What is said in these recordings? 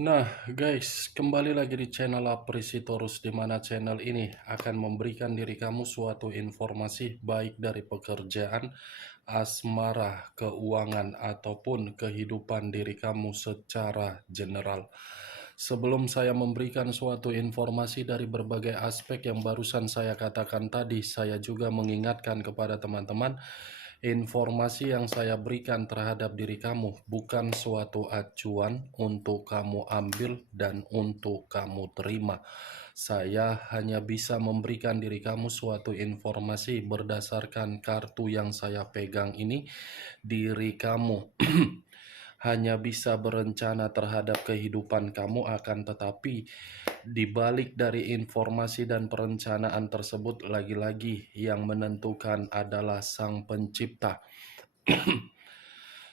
Nah, guys, kembali lagi di channel Aprisitorus, di mana channel ini akan memberikan diri kamu suatu informasi baik dari pekerjaan, asmara, keuangan, ataupun kehidupan diri kamu secara general. Sebelum saya memberikan suatu informasi dari berbagai aspek yang barusan saya katakan tadi, saya juga mengingatkan kepada teman-teman, informasi yang saya berikan terhadap diri kamu bukan suatu acuan untuk kamu ambil dan untuk kamu terima. Saya hanya bisa memberikan diri kamu suatu informasi berdasarkan kartu yang saya pegang ini. Diri kamu hanya bisa berencana terhadap kehidupan kamu, akan tetapi di balik dari informasi dan perencanaan tersebut, lagi-lagi yang menentukan adalah Sang Pencipta.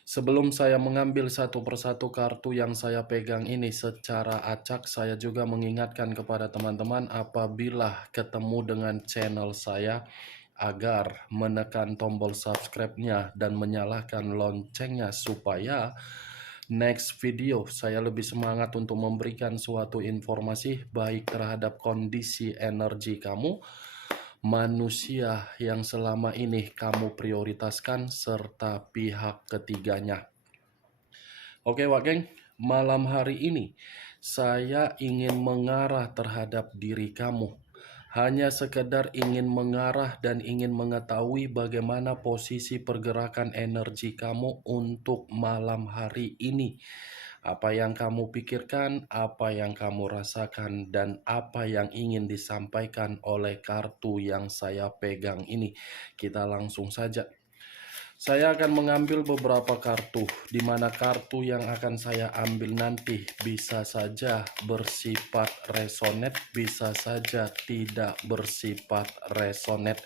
Sebelum saya mengambil satu persatu kartu yang saya pegang ini secara acak, saya juga mengingatkan kepada teman-teman apabila ketemu dengan channel saya agar menekan tombol subscribe-nya dan menyalakan loncengnya supaya next video saya lebih semangat untuk memberikan suatu informasi baik terhadap kondisi energi kamu, manusia yang selama ini kamu prioritaskan, serta pihak ketiganya. Oke Wak Geng, malam hari ini saya ingin mengarah terhadap diri kamu. Hanya sekedar ingin mengarah dan ingin mengetahui bagaimana posisi pergerakan energi kamu untuk malam hari ini. Apa yang kamu pikirkan, apa yang kamu rasakan, dan apa yang ingin disampaikan oleh kartu yang saya pegang ini. Kita langsung saja. Saya akan mengambil beberapa kartu, di mana kartu yang akan saya ambil nanti bisa saja bersifat resonate, bisa saja tidak bersifat resonate.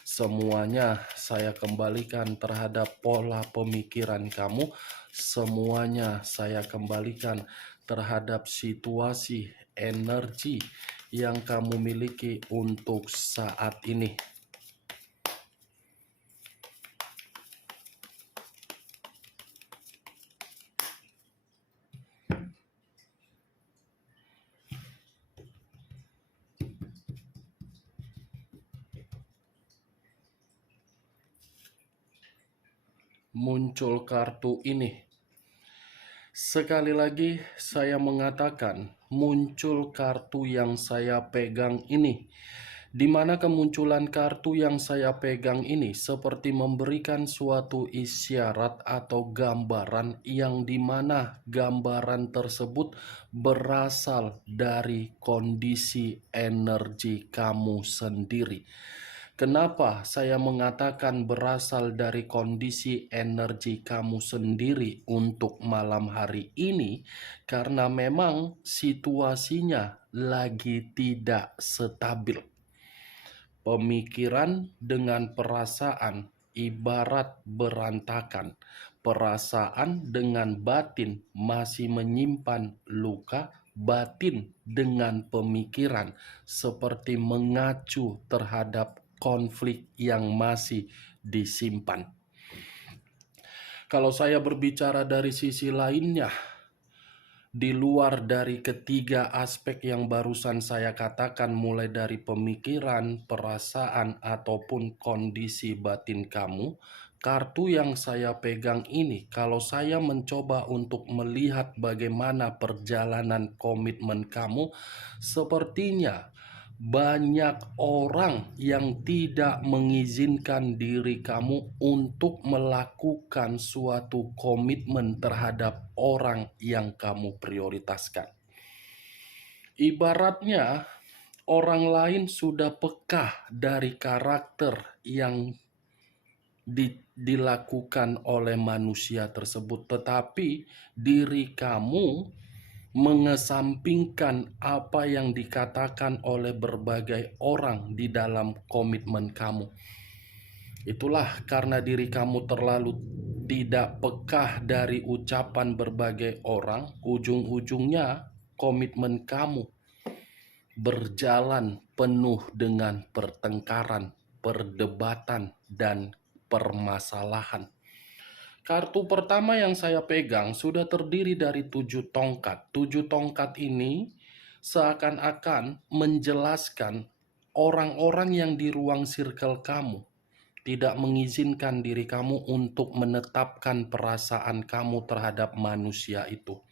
Semuanya saya kembalikan terhadap pola pemikiran kamu. Semuanya saya kembalikan terhadap situasi energi yang kamu miliki untuk saat ini. Muncul kartu ini. Sekali lagi saya mengatakan, muncul kartu yang saya pegang ini. Di mana kemunculan kartu yang saya pegang ini seperti memberikan suatu isyarat atau gambaran yang dimana gambaran tersebut berasal dari kondisi energi kamu sendiri. Kenapa saya mengatakan berasal dari kondisi energi kamu sendiri untuk malam hari ini? Karena memang situasinya lagi tidak stabil. Pemikiran dengan perasaan ibarat berantakan. Perasaan dengan batin masih menyimpan luka. Batin dengan pemikiran seperti mengacu terhadap konflik yang masih disimpan. Kalau saya berbicara dari sisi lainnya, di luar dari ketiga aspek yang barusan saya katakan, mulai dari pemikiran, perasaan, ataupun kondisi batin kamu, kartu yang saya pegang ini, kalau saya mencoba untuk melihat bagaimana perjalanan komitmen kamu, sepertinya banyak orang yang tidak mengizinkan diri kamu untuk melakukan suatu komitmen terhadap orang yang kamu prioritaskan. Ibaratnya orang lain sudah peka dari karakter yang dilakukan oleh manusia tersebut, tetapi diri kamu mengesampingkan apa yang dikatakan oleh berbagai orang di dalam komitmen kamu. Itulah karena diri kamu terlalu tidak peka dari ucapan berbagai orang, ujung-ujungnya komitmen kamu berjalan penuh dengan pertengkaran, perdebatan, dan permasalahan. Kartu pertama yang saya pegang sudah terdiri dari 7 tongkat. 7 tongkat ini seakan-akan menjelaskan orang-orang yang di ruang circle kamu tidak mengizinkan diri kamu untuk menetapkan perasaan kamu terhadap manusia itu.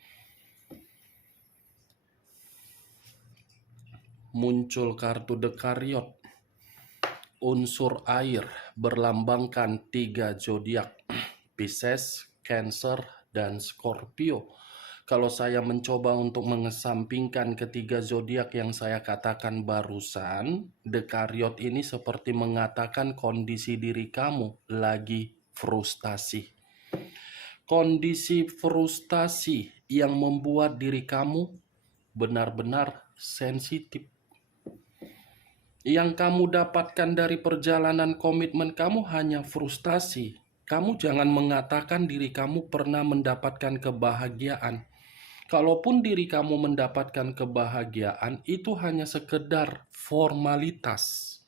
Muncul kartu Dekariot, unsur air, berlambangkan 3 zodiak, Pisces, Cancer, dan Scorpio. Kalau saya mencoba untuk mengesampingkan ketiga zodiak yang saya katakan barusan, Dekariot ini seperti mengatakan kondisi diri kamu lagi frustasi. Kondisi frustasi yang membuat diri kamu benar-benar sensitif. Yang kamu dapatkan dari perjalanan komitmen kamu hanya frustasi. Kamu jangan mengatakan diri kamu pernah mendapatkan kebahagiaan. Kalaupun diri kamu mendapatkan kebahagiaan, itu hanya sekedar formalitas.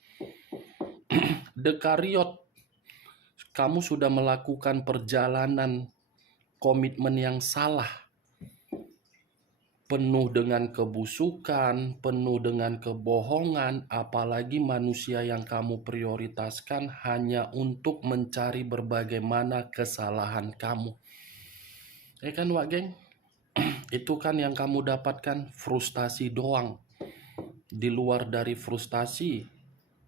Dekariot, kamu sudah melakukan perjalanan komitmen yang salah. Penuh dengan kebusukan, penuh dengan kebohongan, apalagi manusia yang kamu prioritaskan hanya untuk mencari berbagai mana kesalahan kamu. Kan Wak Geng? Itu kan yang kamu dapatkan, frustasi doang. Di luar dari frustasi,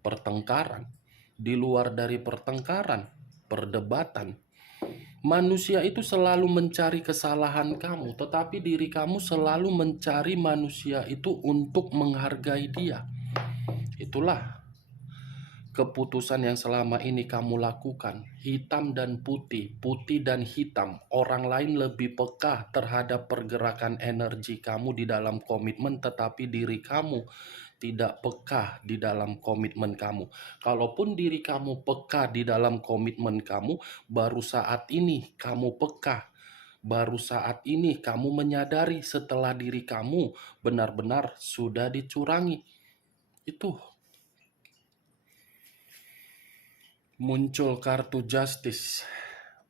pertengkaran. Di luar dari pertengkaran, perdebatan. Manusia itu selalu mencari kesalahan kamu, tetapi diri kamu selalu mencari manusia itu untuk menghargai dia. Itulah keputusan yang selama ini kamu lakukan. Hitam dan putih, putih dan hitam. Orang lain lebih peka terhadap pergerakan energi kamu di dalam komitmen, tetapi diri kamu tidak peka di dalam komitmen kamu. Kalaupun diri kamu peka di dalam komitmen kamu, baru saat ini kamu peka. Baru saat ini kamu menyadari setelah diri kamu benar-benar sudah dicurangi. Itu muncul kartu Justice,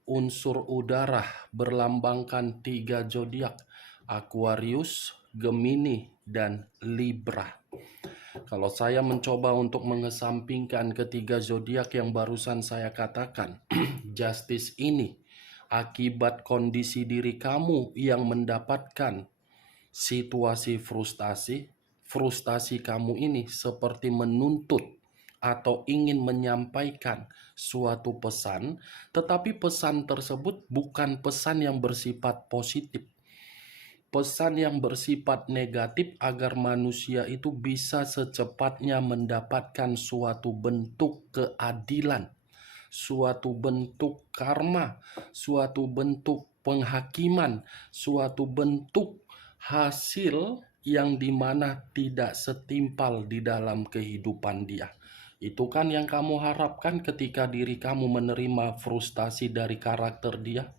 unsur udara, berlambangkan 3 zodiak, Aquarius, Gemini, dan Libra. Kalau saya mencoba untuk mengesampingkan ketiga zodiak yang barusan saya katakan, Justice ini akibat kondisi diri kamu yang mendapatkan situasi frustasi. Frustasi kamu ini seperti menuntut atau ingin menyampaikan suatu pesan, tetapi pesan tersebut bukan pesan yang bersifat positif. Pesan yang bersifat negatif agar manusia itu bisa secepatnya mendapatkan suatu bentuk keadilan, suatu bentuk karma, suatu bentuk penghakiman, suatu bentuk hasil yang dimana tidak setimpal di dalam kehidupan dia. Itu kan yang kamu harapkan ketika diri kamu menerima frustasi dari karakter dia.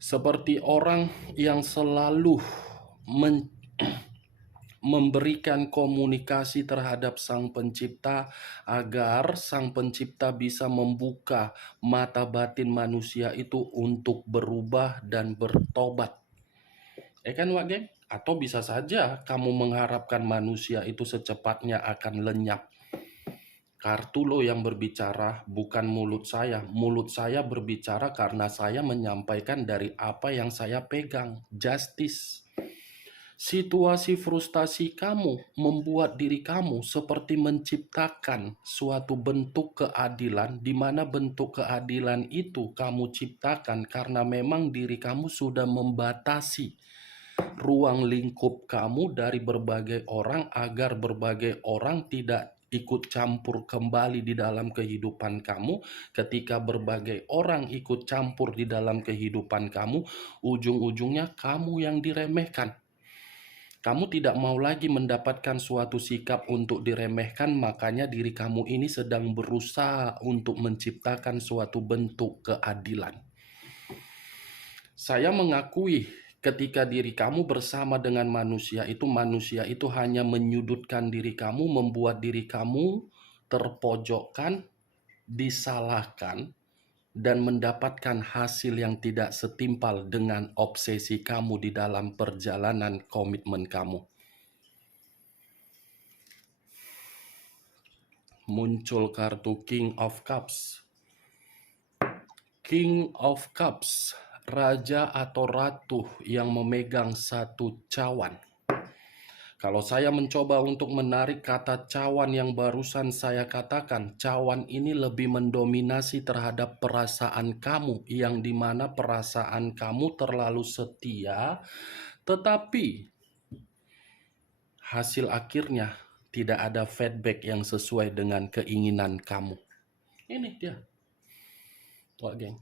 Seperti orang yang selalu memberikan komunikasi terhadap Sang Pencipta agar Sang Pencipta bisa membuka mata batin manusia itu untuk berubah dan bertobat. Kan Wak Geng? Atau bisa saja kamu mengharapkan manusia itu secepatnya akan lenyap. Kartu lo yang berbicara, bukan mulut saya. Mulut saya berbicara karena saya menyampaikan dari apa yang saya pegang. Justice. Situasi frustasi kamu membuat diri kamu seperti menciptakan suatu bentuk keadilan, di mana bentuk keadilan itu kamu ciptakan karena memang diri kamu sudah membatasi ruang lingkup kamu dari berbagai orang agar berbagai orang tidak ikut campur kembali di dalam kehidupan kamu. Ketika berbagai orang ikut campur di dalam kehidupan kamu, ujung-ujungnya kamu yang diremehkan. Kamu tidak mau lagi mendapatkan suatu sikap untuk diremehkan, makanya diri kamu ini sedang berusaha untuk menciptakan suatu bentuk keadilan. Saya mengakui ketika diri kamu bersama dengan manusia itu hanya menyudutkan diri kamu, membuat diri kamu terpojokkan, disalahkan, dan mendapatkan hasil yang tidak setimpal dengan obsesi kamu di dalam perjalanan komitmen kamu. Muncul kartu King of Cups. King of Cups, raja atau ratu yang memegang satu cawan. Kalau saya mencoba untuk menarik kata cawan yang barusan saya katakan, cawan ini lebih mendominasi terhadap perasaan kamu, yang dimana perasaan kamu terlalu setia, tetapi hasil akhirnya tidak ada feedback yang sesuai dengan keinginan kamu. Ini dia. Wah, geng.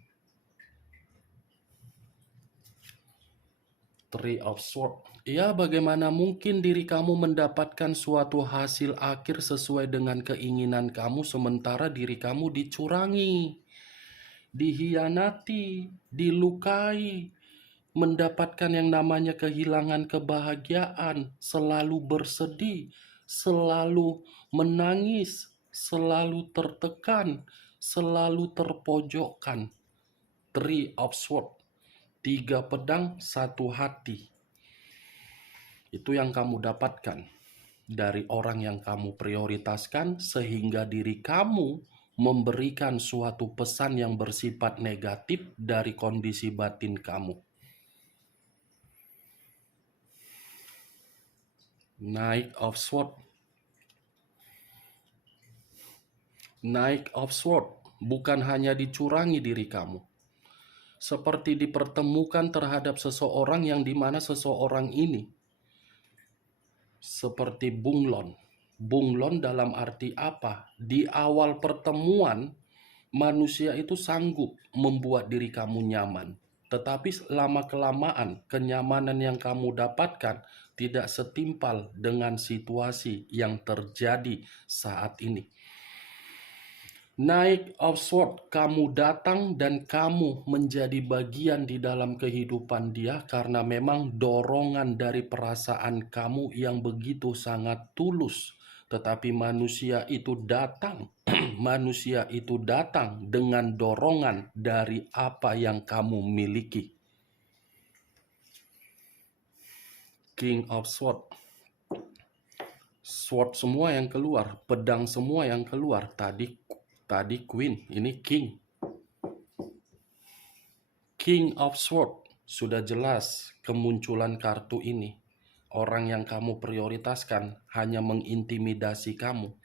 Three of Swords. Ya, bagaimana mungkin diri kamu mendapatkan suatu hasil akhir sesuai dengan keinginan kamu sementara diri kamu dicurangi, dihianati, dilukai, mendapatkan yang namanya kehilangan kebahagiaan, selalu bersedih, selalu menangis, selalu tertekan, selalu terpojokkan. Three of Swords. 3 pedang, 1 hati. Itu yang kamu dapatkan dari orang yang kamu prioritaskan, sehingga diri kamu memberikan suatu pesan yang bersifat negatif dari kondisi batin kamu. Knight of Swords. Knight of Swords bukan hanya dicurangi diri kamu, seperti dipertemukan terhadap seseorang yang dimana seseorang ini seperti bunglon. Bunglon dalam arti apa? Di awal pertemuan, manusia itu sanggup membuat diri kamu nyaman. Tetapi lama-kelamaan, kenyamanan yang kamu dapatkan tidak setimpal dengan situasi yang terjadi saat ini. Knight of Swords, kamu datang dan kamu menjadi bagian di dalam kehidupan dia karena memang dorongan dari perasaan kamu yang begitu sangat tulus. Tetapi manusia itu datang, manusia itu datang dengan dorongan dari apa yang kamu miliki. King of Swords. Sword semua yang keluar, pedang semua yang keluar. Tadi Queen, ini King. King of Swords, sudah jelas kemunculan kartu ini. Orang yang kamu prioritaskan hanya mengintimidasi kamu.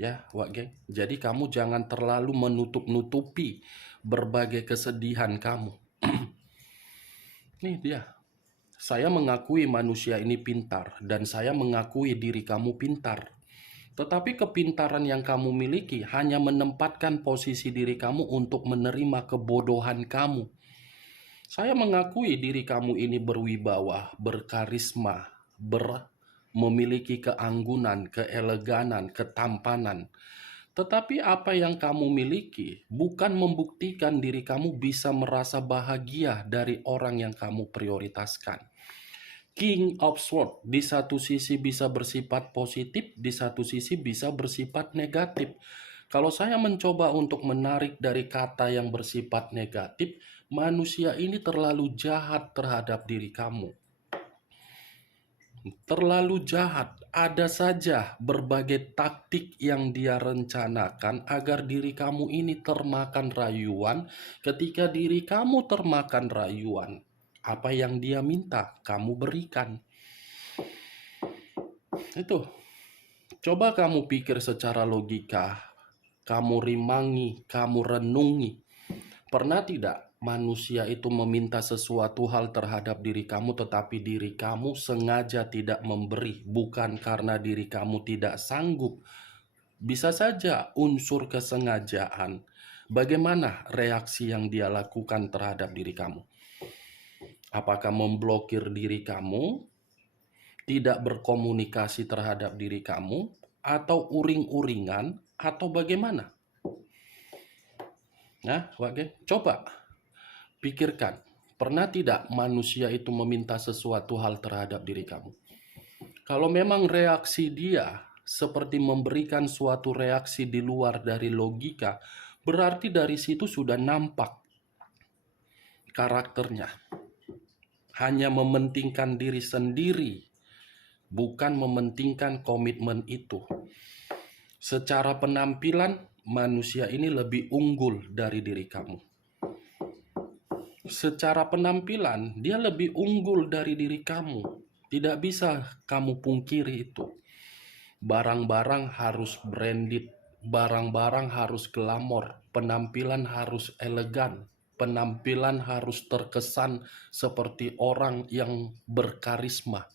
Ya, Wak Geng. Jadi kamu jangan terlalu menutup-nutupi berbagai kesedihan kamu. Nih dia. Saya mengakui manusia ini pintar dan saya mengakui diri kamu pintar. Tetapi kepintaran yang kamu miliki hanya menempatkan posisi diri kamu untuk menerima kebodohan kamu. Saya mengakui diri kamu ini berwibawa, berkarisma, memiliki keanggunan, keeleganan, ketampanan. Tetapi apa yang kamu miliki bukan membuktikan diri kamu bisa merasa bahagia dari orang yang kamu prioritaskan. King of Swords di satu sisi bisa bersifat positif, di satu sisi bisa bersifat negatif. Kalau saya mencoba untuk menarik dari kata yang bersifat negatif, manusia ini terlalu jahat terhadap diri kamu. Terlalu jahat. Ada saja berbagai taktik yang dia rencanakan agar diri kamu ini termakan rayuan. Ketika diri kamu termakan rayuan, apa yang dia minta, kamu berikan. Itu. Coba kamu pikir secara logika. Kamu rimangi, kamu renungi. Pernah tidak manusia itu meminta sesuatu hal terhadap diri kamu, tetapi diri kamu sengaja tidak memberi, bukan karena diri kamu tidak sanggup. Bisa saja unsur kesengajaan. Bagaimana reaksi yang dia lakukan terhadap diri kamu? Apakah memblokir diri kamu, tidak berkomunikasi terhadap diri kamu, atau uring-uringan, atau bagaimana? Nah, coba pikirkan, pernah tidak manusia itu meminta sesuatu hal terhadap diri kamu? Kalau memang reaksi dia seperti memberikan suatu reaksi di luar dari logika, Berarti dari situ sudah nampak karakternya. Hanya mementingkan diri sendiri, bukan mementingkan komitmen itu. Secara penampilan, manusia ini lebih unggul dari diri kamu. Secara penampilan, dia lebih unggul dari diri kamu. Tidak bisa kamu pungkiri itu. Barang-barang harus branded, barang-barang harus glamor, penampilan harus elegan, penampilan harus terkesan seperti orang yang berkarisma.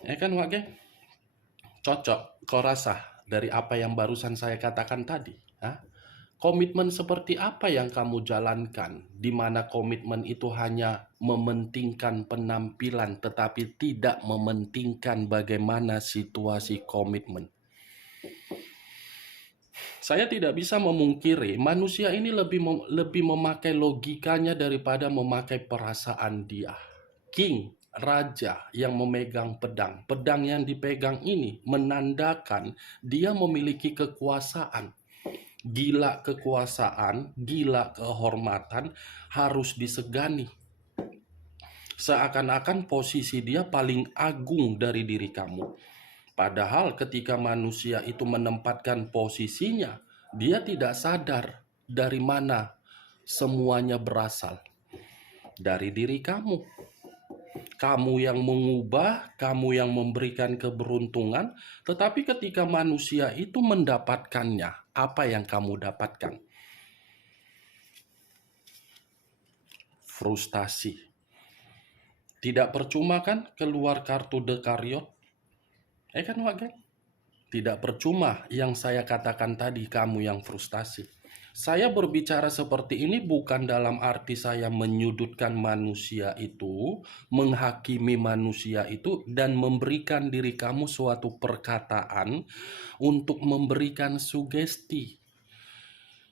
Ya kan, Wak Geng? Cocok, kau rasa dari apa yang barusan saya katakan tadi? Hah? Komitmen seperti apa yang kamu jalankan, di mana komitmen itu hanya mementingkan penampilan, tetapi tidak mementingkan bagaimana situasi komitmen. Saya tidak bisa memungkiri manusia ini lebih memakai logikanya daripada memakai perasaan dia. King, raja yang memegang pedang. Pedang yang dipegang ini menandakan dia memiliki kekuasaan. Gila kekuasaan, gila kehormatan harus disegani. Seakan-akan posisi dia paling agung dari diri kamu. Padahal ketika manusia itu menempatkan posisinya, dia tidak sadar dari mana semuanya berasal. Dari diri kamu. Kamu yang mengubah, kamu yang memberikan keberuntungan, tetapi ketika manusia itu mendapatkannya, apa yang kamu dapatkan? Frustasi. Tidak percuma kan keluar kartu The Karyot? Kan Wak Geng? Tidak percuma yang saya katakan tadi, kamu yang frustasi. Saya berbicara seperti ini bukan dalam arti saya menyudutkan manusia itu, menghakimi manusia itu, dan memberikan diri kamu suatu perkataan untuk memberikan sugesti.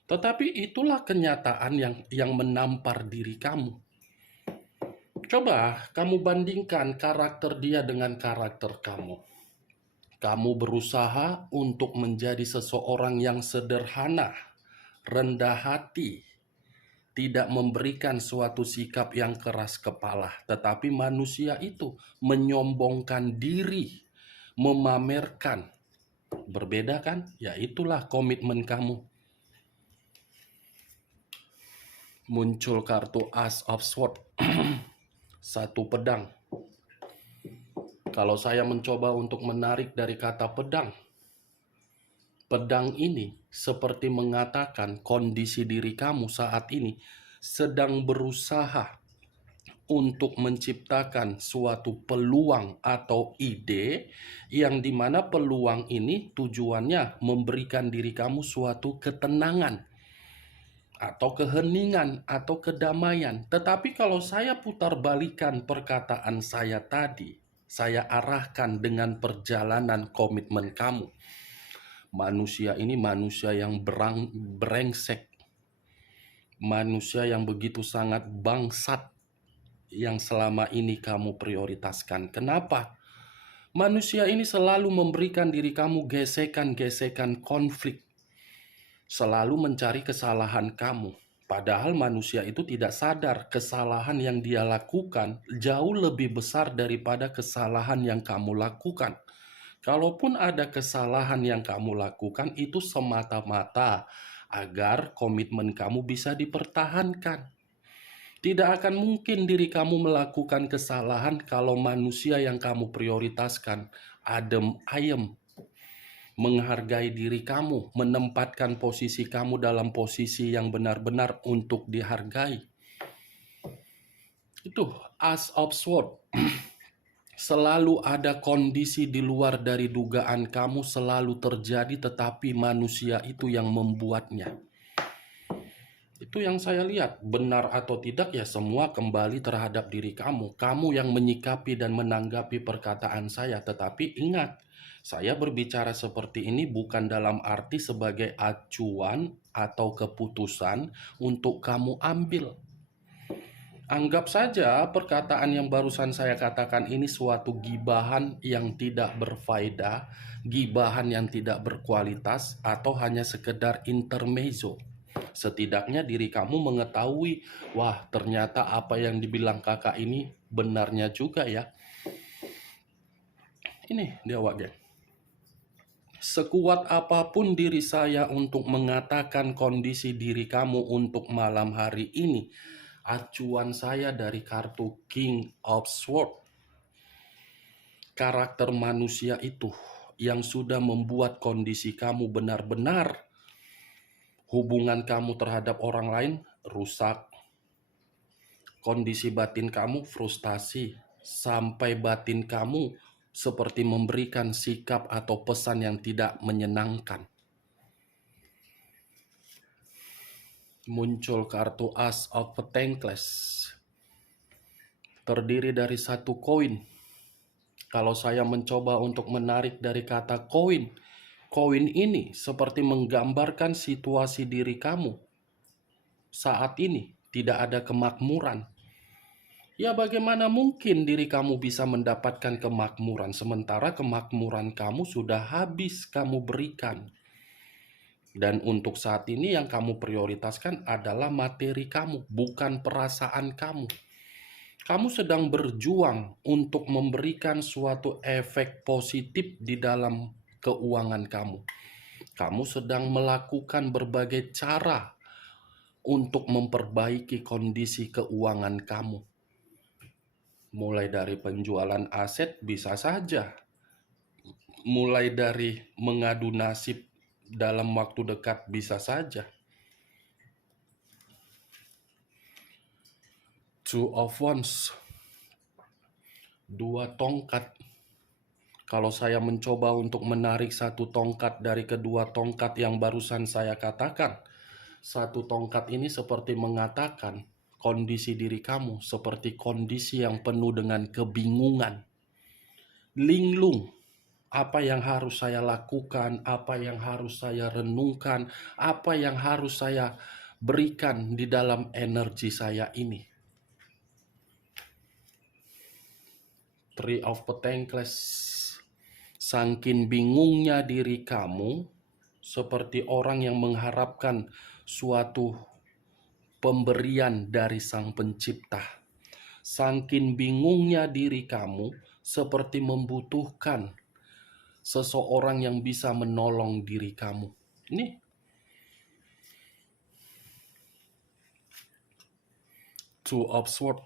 Tetapi itulah kenyataan yang menampar diri kamu. Coba kamu bandingkan karakter dia dengan karakter kamu. Kamu berusaha untuk menjadi seseorang yang sederhana, rendah hati, tidak memberikan suatu sikap yang keras kepala, tetapi manusia itu menyombongkan diri, memamerkan. Berbeda kan? Ya itulah komitmen kamu. Muncul kartu Ace of Swords, satu pedang. Kalau saya mencoba untuk menarik dari kata pedang, pedang ini seperti mengatakan kondisi diri kamu saat ini sedang berusaha untuk menciptakan suatu peluang atau ide yang dimana peluang ini tujuannya memberikan diri kamu suatu ketenangan atau keheningan atau kedamaian. Tetapi kalau saya putar balikan perkataan saya tadi, saya arahkan dengan perjalanan komitmen kamu. Manusia ini manusia yang brengsek. Manusia yang begitu sangat bangsat yang selama ini kamu prioritaskan. Kenapa? Manusia ini selalu memberikan diri kamu gesekan-gesekan konflik. Selalu mencari kesalahan kamu. Padahal manusia itu tidak sadar kesalahan yang dia lakukan jauh lebih besar daripada kesalahan yang kamu lakukan. Kalaupun ada kesalahan yang kamu lakukan, itu semata-mata agar komitmen kamu bisa dipertahankan. Tidak akan mungkin diri kamu melakukan kesalahan kalau manusia yang kamu prioritaskan adem ayem, menghargai diri kamu, menempatkan posisi kamu dalam posisi yang benar-benar untuk dihargai. Itu Ace of Swords. Selalu ada kondisi di luar dari dugaan kamu selalu terjadi, tetapi manusia itu yang membuatnya. Itu yang saya lihat, benar atau tidak ya semua kembali terhadap diri kamu. Kamu yang menyikapi dan menanggapi perkataan saya, tetapi ingat, saya berbicara seperti ini bukan dalam arti sebagai acuan atau keputusan untuk kamu ambil. Anggap saja perkataan yang barusan saya katakan ini suatu gibahan yang tidak berfaedah, gibahan yang tidak berkualitas, atau hanya sekedar intermezzo. Setidaknya diri kamu mengetahui, wah ternyata apa yang dibilang kakak ini benarnya juga ya. Ini dia Wak. Sekuat apapun diri saya untuk mengatakan kondisi diri kamu untuk malam hari ini, acuan saya dari kartu King of Swords. Karakter manusia itu yang sudah membuat kondisi kamu benar-benar hubungan kamu terhadap orang lain rusak. Kondisi batin kamu frustasi, sampai batin kamu seperti memberikan sikap atau pesan yang tidak menyenangkan. Muncul kartu Ace of Pentacles, terdiri dari satu koin. Kalau saya mencoba untuk menarik dari kata koin, koin ini seperti menggambarkan situasi diri kamu saat ini tidak ada kemakmuran. Ya bagaimana mungkin diri kamu bisa mendapatkan kemakmuran sementara kemakmuran kamu sudah habis kamu berikan. Dan untuk saat ini yang kamu prioritaskan adalah materi kamu, bukan perasaan kamu. Kamu sedang berjuang untuk memberikan suatu efek positif di dalam keuangan kamu. Kamu sedang melakukan berbagai cara untuk memperbaiki kondisi keuangan kamu. Mulai dari penjualan aset bisa saja. Mulai dari mengadu nasib dalam waktu dekat bisa saja. Two of Wands, dua tongkat. Kalau saya mencoba untuk menarik satu tongkat dari kedua tongkat yang barusan saya katakan, satu tongkat ini seperti mengatakan kondisi diri kamu seperti kondisi yang penuh dengan kebingungan. Linglung, apa yang harus saya lakukan, apa yang harus saya renungkan, apa yang harus saya berikan di dalam energi saya ini. Three of Pentacles, saking bingungnya diri kamu seperti orang yang mengharapkan suatu pemberian dari Sang Pencipta. Saking bingungnya diri kamu seperti membutuhkan seseorang yang bisa menolong diri kamu. Ini Two of Swords,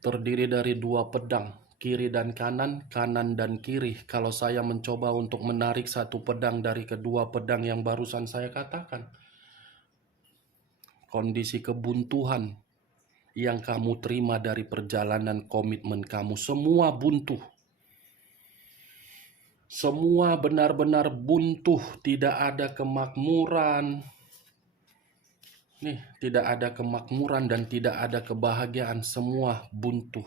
terdiri dari dua pedang, kiri dan kanan, kanan dan kiri. Kalau saya mencoba untuk menarik satu pedang dari kedua pedang yang barusan saya katakan, kondisi kebuntuhan yang kamu terima dari perjalanan komitmen kamu, semua buntu. Semua benar-benar buntu, tidak ada kemakmuran. Nih, tidak ada kemakmuran dan tidak ada kebahagiaan, semua buntu.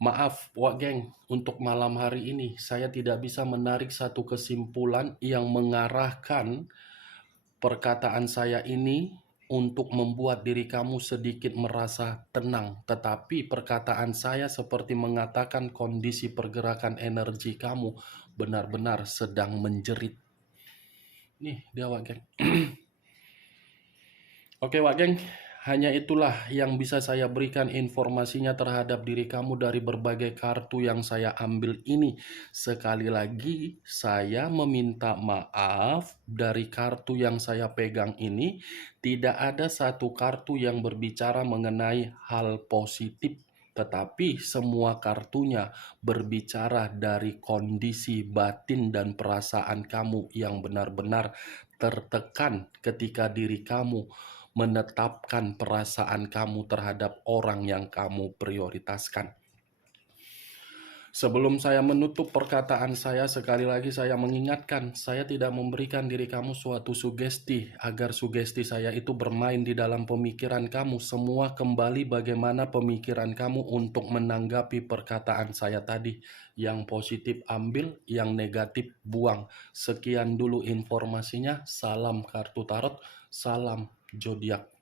Maaf, Wak Geng, untuk malam hari ini saya tidak bisa menarik satu kesimpulan yang mengarahkan perkataan saya ini untuk membuat diri kamu sedikit merasa tenang. Tetapi perkataan saya seperti mengatakan kondisi pergerakan energi kamu benar-benar sedang menjerit. Nih, dia Wak Geng. Oke Wak Geng, hanya itulah yang bisa saya berikan informasinya terhadap diri kamu dari berbagai kartu yang saya ambil ini. Sekali lagi, saya meminta maaf dari kartu yang saya pegang ini. Tidak ada satu kartu yang berbicara mengenai hal positif, tetapi semua kartunya berbicara dari kondisi batin dan perasaan kamu yang benar-benar tertekan ketika diri kamu menetapkan perasaan kamu terhadap orang yang kamu prioritaskan. Sebelum saya menutup perkataan saya, sekali lagi saya mengingatkan, saya tidak memberikan diri kamu suatu sugesti agar sugesti saya itu bermain di dalam pemikiran kamu. Semua kembali bagaimana pemikiran kamu untuk menanggapi perkataan saya tadi. Yang positif ambil, yang negatif buang. Sekian dulu informasinya. Salam kartu tarot, salam zodiak.